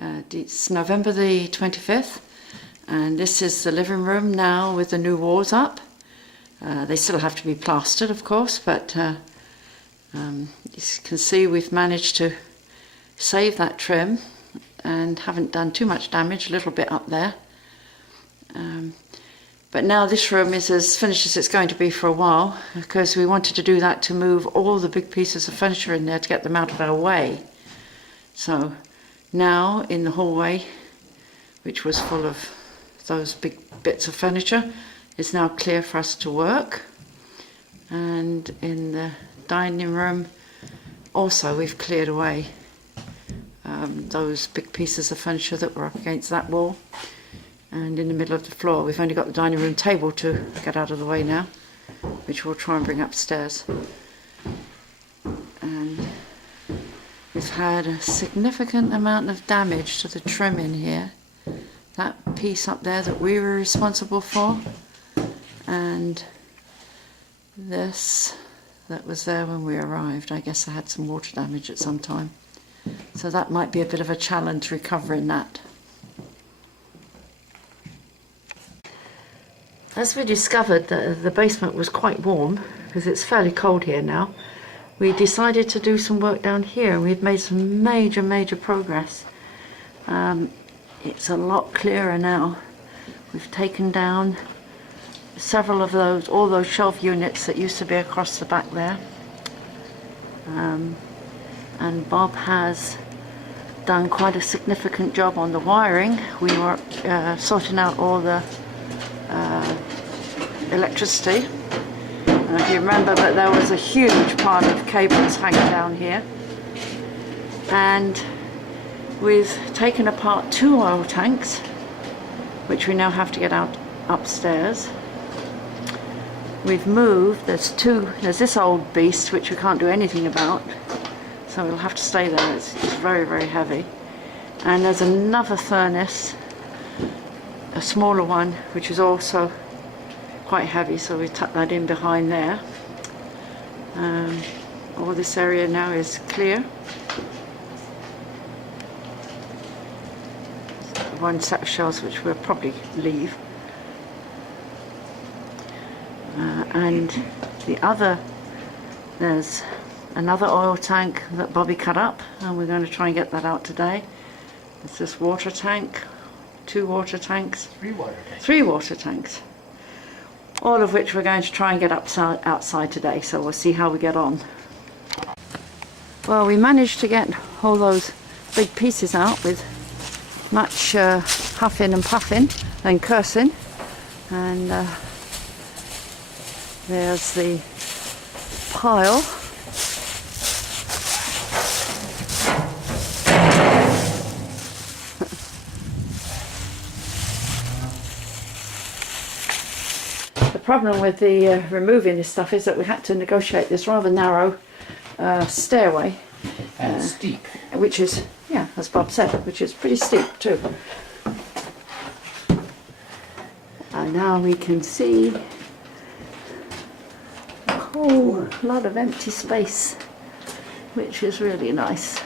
It's November the 25th, and this is the living room now with the new walls up. They still have to be plastered, of course, but you can see we've managed to save that trim and haven't done too much damage, a little bit up there. But now this room is as finished as it's going to be for a while, because we wanted to do that to move all the big pieces of furniture in there to get them out of our way. So now in the hallway, which was full of those big bits of furniture, is now clear for us to work. And in the dining room also we've cleared away those big pieces of furniture that were up against that wall. And in the middle of the floor we've only got the dining room table to get out of the way now, which we'll try and bring upstairs. And we've had a significant amount of damage to the trim in here. That piece up there that we were responsible for, and this that was there when we arrived. I guess I had some water damage at some time, so that might be a bit of a challenge recovering that. As we discovered that the basement was quite warm, because it's fairly cold here now, we decided to do some work down here, and we've made some major progress. It's a lot clearer now. We've taken down several of those, all those shelf units that used to be across the back there. And Bob has done quite a significant job on the wiring. We were sorting out all the electricity. If you remember that there was a huge pile of cables hanging down here, and we've taken apart 2 oil tanks, which we now have to get out upstairs. We've moved, there's this old beast which we can't do anything about, so it'll have to stay there. It's very heavy. And there's another furnace, a smaller one, which is also quite heavy, so we tucked that in behind there. All this area now is clear. One set of shelves which we'll probably leave. And there's another oil tank that Bobby cut up, and we're going to try and get that out today. It's this water tank, 2 water tanks, 3 water tanks. 3 water tanks, all of which we're going to try and get outside today, so we'll see how we get on. Well, we managed to get all those big pieces out with much huffing and puffing and cursing, and there's the pile. The problem with the removing this stuff is that we had to negotiate this rather narrow stairway, and steep, which is, yeah, as Bob said, which is pretty steep too. And now we can see a whole lot of empty space, which is really nice.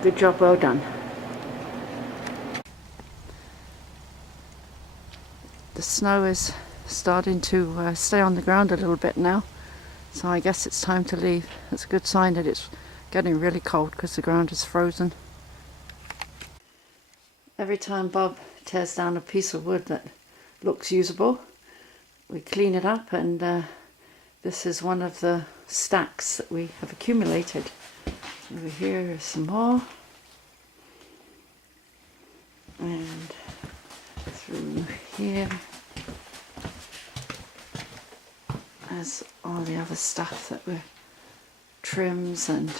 Good job, well done. The snow is starting to stay on the ground a little bit now, so I guess it's time to leave. It's a good sign that it's getting really cold because the ground is frozen. Every time Bob tears down a piece of wood that looks usable, we clean it up, and this is one of the stacks that we have accumulated. Over here is some more, and through here there's all the other stuff that were trims and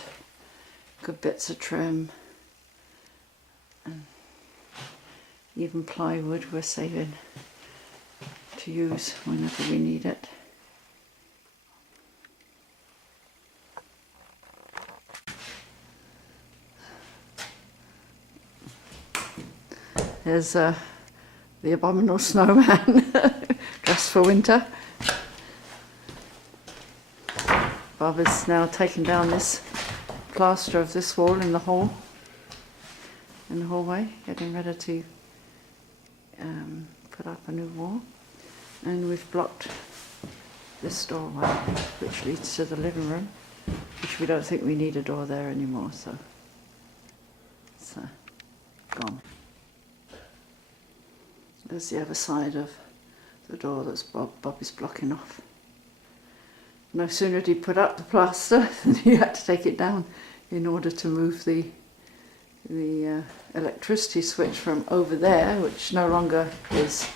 good bits of trim, and even plywood we're saving to use whenever we need it. There's the abominable snowman dressed for winter. Bob has now taken down this plaster of this wall in the hall, in the hallway, getting ready to put up a new wall. And we've blocked this doorway, which leads to the living room, which we don't think we need a door there anymore, so it's gone. There's the other side of the door that's Bob is blocking off. No sooner did he put up the plaster than he had to take it down in order to move the electricity switch from over there, which no longer is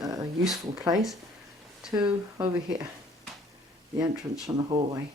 a useful place, to over here, the entrance from the hallway.